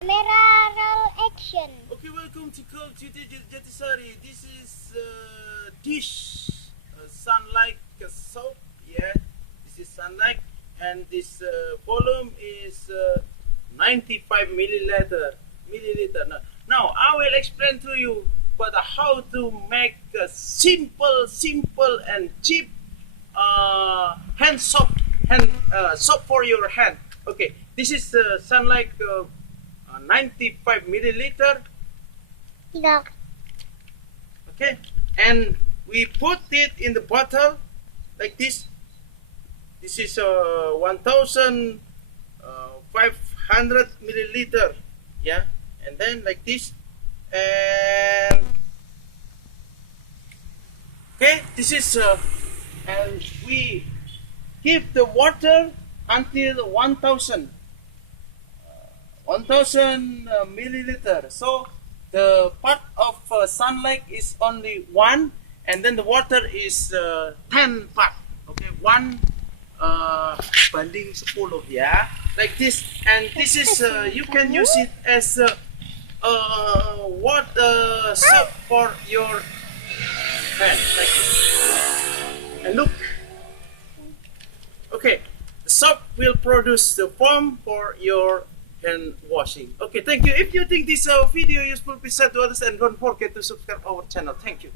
Camera roll action. Okay, welcome to CODJ Jatisari. This is dish sunlight soap. Yeah, this is sunlight, and this volume is 95 milliliter. Now I will explain to you but how to make a simple and cheap hand soap soap for your hand. Okay, this is sunlight 95 milliliter. Yeah. Okay, and we put it in the bottle like this. This is 1500 milliliter. Yeah, and then like this, and okay, this is and we keep the water until 1000 milliliter. So the part of sunlight is only 1, and then the water is 10 part. Okay, 1 banding 10, yeah, like this. And this is you can use it as water soap for your hand, like this. And look, okay, the soap will produce the foam for your hand washing. Okay, thank you. If you think this video useful, please share to others and don't forget to subscribe our channel. Thank you.